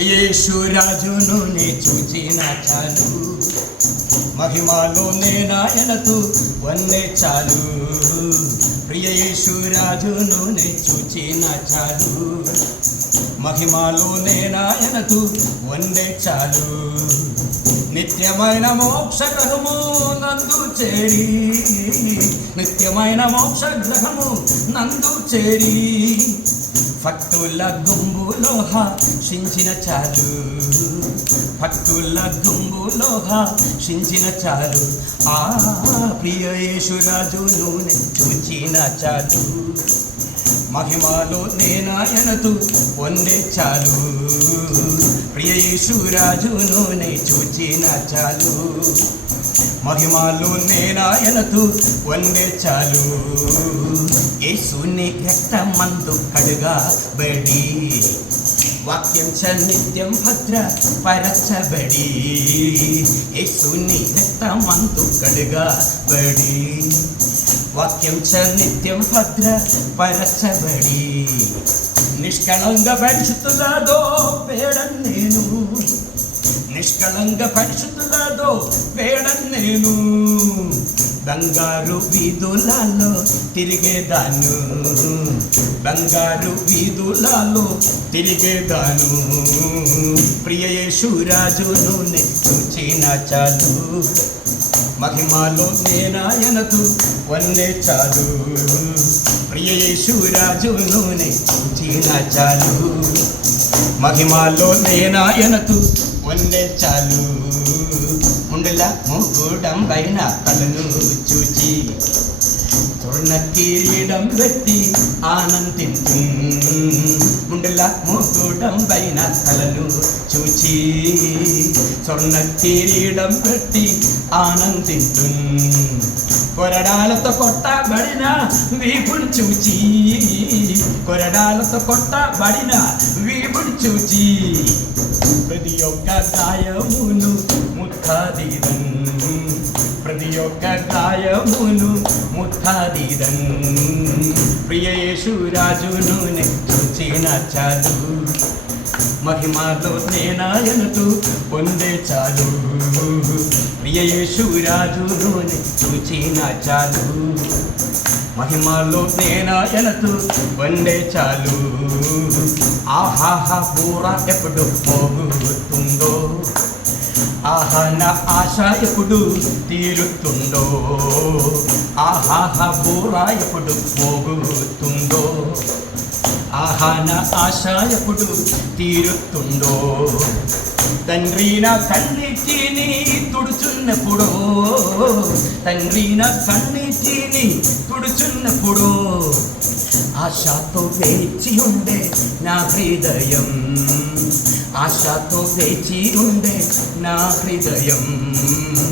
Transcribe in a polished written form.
యేసు రాజును నే చూచిన చాలు, మహిమలో నేనాయనతో వన్నే చాలు. ప్రియ యేసు రాజును నే చూచిన చాలు, మహిమలో నేనాయనతో వన్నే చాలు. నిత్యమైన మోక్ష గ్రహము నందు చేరి, నిత్యమైన మోక్ష గ్రహము నందు చేరి, భక్తుల గుంబులో హర్షించిన చాలు, భక్తుల గుంబులో హర్షించిన చాలు. ఆ ప్రియ యేసు రాజును చూచిన చాలు, మహిమలో నేనాయనతో వన్నే చాలు. ప్రియ యేసు రాజును చూచిన చాలు, మహిమలో నేనాయనతో వన్నే చాలు. యేసుని రక్తమందు కడుగబడి, వాక్యం నిత్యం భద్రపరచబడి, యేసుని రక్తమందు కడుగబడి, వాక్యం నిత్యం భద్రపరచబడి, నిష్కళంక పరిశుద్ధులదో వేడన్ నేను, నిష్కళంక పరిశుద్ధులదో వేడన్ నేను. బంగారు వీధులలో తిరిగేదాను, బంగారు వీధులలో తిరిగేదాను. ప్రియ యేసు రాజును చూచిన చాలు, మహిమలో నేనాయనతో వన్నే చాలు. ప్రియ యేసు రాజును చూచిన చాలు, మహిమలో నేనాయనతో వన్నే చాలు. ముండల ముగుడం పైన తలను చూచి, స్వర్ణ కిరీటం పెట్టి ఆనందించు. ముండల ముగుడం పైన తలను చూచి, స్వర్ణ కిరీటం పెట్టి ఆనందించు. కొరడాలతో కొట్టబడిన వీపును చూచి, కొరడాలతో కొట్టబడిన వీపును చూచి, ప్రతి ఒక్క గాయమును ముత్తాదిదన్, ప్రతి ఒక్క గాయమును ముత్తాదిదన్. ప్రియ యేసు రాజును చూచిన చాలు, మహిమలో నేనాయనతో వన్నే చాలు. ప్రియ యేసు రాజును చూచిన చాలు, మహిమలో నేనాయనతో వన్నే చాలు. ఆహాహా పూర ఎప్పుడు మోగుతుందో, ఆహా నా ఆశ ఎప్పుడు తీరుతుందో, ఆహాహా పూర ఎప్పుడు మోగుతుందో, ఆహా నా ఆశ ఎప్పుడు తీరుతుందో. తండ్రి నా కన్నీటిని తుడుచున్నప్పుడు, తండ్రి నా కన్నీటిని తుడుచున్నప్పుడు, ఆశతో వేచి ఉండే నా హృదయం, ఆశతో వేచి ఉండే నా హృదయం.